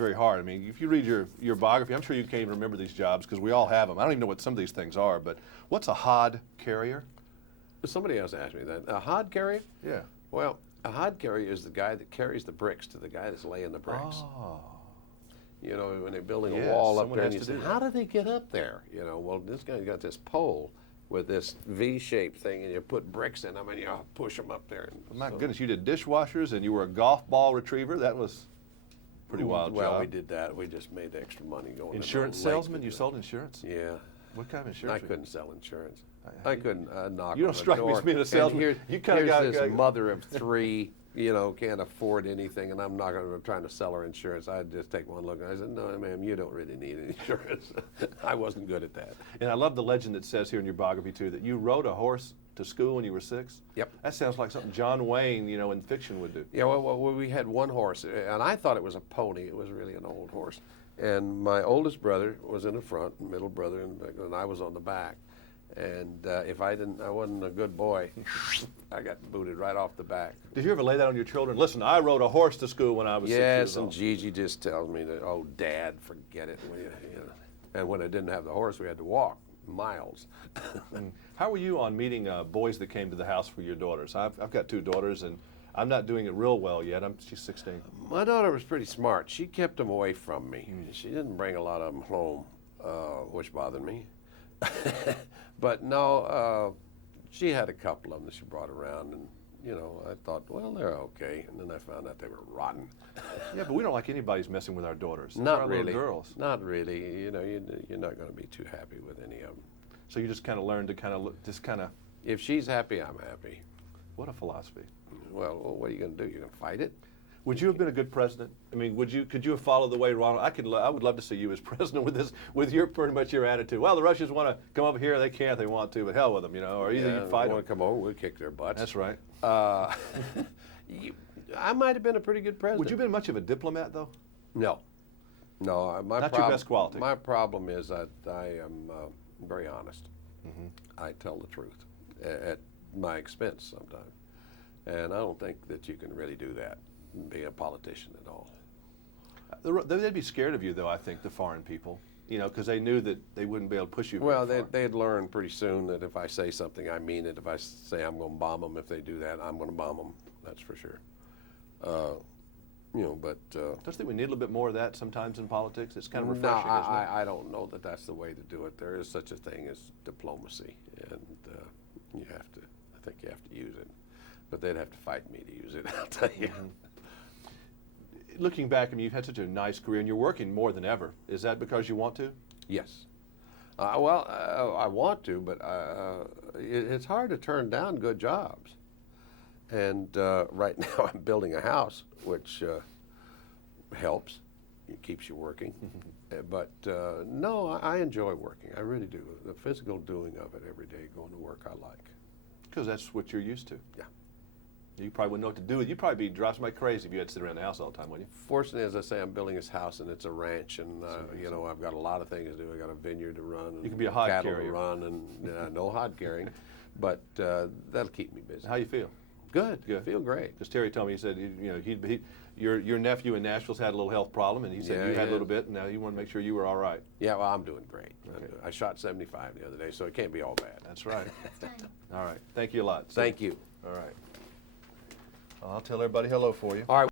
very hard. I mean, if you read your biography, I'm sure you can't even remember these jobs because we all have them. I don't even know what some of these things are, but what's a hod carrier? Somebody else asked me that. A hod carrier? Yeah. Well, a hod carrier is the guy that carries the bricks to the guy that's laying the bricks. Oh. You know, when they're building Yes, a wall up someone there, has and you to say, do that. how did they get up there? You know, well, this guy's got this pole with this V-shaped thing, and you put bricks in them, and you push them up there. And My goodness, you did dishwashers and you were a golf ball retriever. That was a pretty wild Well, job. we did that. We just made extra money going. Insurance to the lake salesman? to You do it. sold insurance? Yeah. What kind of I insurance? couldn't sell insurance. I couldn't knock You on don't the strike me door. as being a And salesman. Here, You kinda here's got- this mother of three, you know, can't afford anything, and I'm not going to trying to sell her insurance. I'd just take one look, and I said, no, ma'am, you don't really need insurance. I wasn't good at that. And I love the legend that says here in your biography, too, that you rode a horse to school when you were 6? Yep. That sounds like something John Wayne, you know, in fiction would do. Yeah, well, we had one horse, and I thought it was a pony. It was really an old horse. And my oldest brother was in the front, middle brother, and I was on the back. And if I wasn't a good boy, I got booted right off the back. Did you ever lay that on your children? Listen, I rode a horse to school when I was 6 Yes, years and old. Gigi just tells me that, oh, Dad, forget it. You know. And when I didn't have the horse, we had to walk miles. How were you on meeting boys that came to the house for your daughters? I've got 2 daughters, and I'm not doing it real well yet. She's 16. My daughter was pretty smart. She kept them away from me. She didn't bring a lot of them home, which bothered me. But no, she had a couple of them that she brought around, and you know, I thought, well, they're okay. And then I found out they were rotten. Yeah, but we don't like anybody's messing with our daughters. Those are Not our really. little girls. Not really. You know, you're not going to be too happy with any of them. So you just kind of learned to kind of, If she's happy, I'm happy. what a philosophy. Well, what are you going to do? You're going to fight it? Would you have been a good president? I mean, could you have followed the way Ronald? I would love to see you as president with your pretty much your attitude. Well, the Russians want to come over here, they can't, they want to, but hell with them, you know. Or either you fight want them. to come over, we'll kick their butts. That's right. I might have been a pretty good president. Would you have been much of a diplomat though? No. No, Not your best quality. My problem is that I am very honest. I tell the truth at my expense sometimes. And I don't think that you can really do that, be a politician at all. They'd be scared of you though, I think, the foreign people. You know, because they knew that they wouldn't be able to push you very Well, far. they'd learn pretty soon that if I say something, I mean it. If I say I'm going to bomb them, if they do that, I'm going to bomb them. That's for sure. You know, but Don't you think we need a little bit more of that sometimes in politics? It's kind of no, refreshing, isn't it? I don't know that that's the way to do it. There is such a thing as diplomacy, and you have to. I think you have to use it, but they'd have to fight me to use it. I'll tell you. Looking back, I mean, you've had such a nice career, and you're working more than ever. Is that because you want to? Yes. Well, I want to, but it's hard to turn down good jobs. And right now I'm building a house, which helps. It keeps you working. But no, I enjoy working. I really do. The physical doing of it every day, going to work, I like. Because that's what you're used to. Yeah. You probably wouldn't know what to do. You'd probably drive somebody crazy if you had to sit around the house all the time, wouldn't you? Fortunately, as I say, I'm buildling this house, and it's a ranch, and you know, I've got a lot of things to do. I got a vineyard to run, and You can be a hod cattle carrier. to run, and no hod carrying, but that'll keep me busy. How you feel? Good. Good. Feel great. Because Terry told me, he said, you know, your nephew in Nashville's had a little health problem, and he said you had a little bit, and now you want to make sure you were all right. Yeah, well, I'm doing great. Okay. I shot 75 the other day, so it can't be all bad. That's right. All right. Thank you a lot. Thank you. All right. I'll tell everybody hello for you. All right.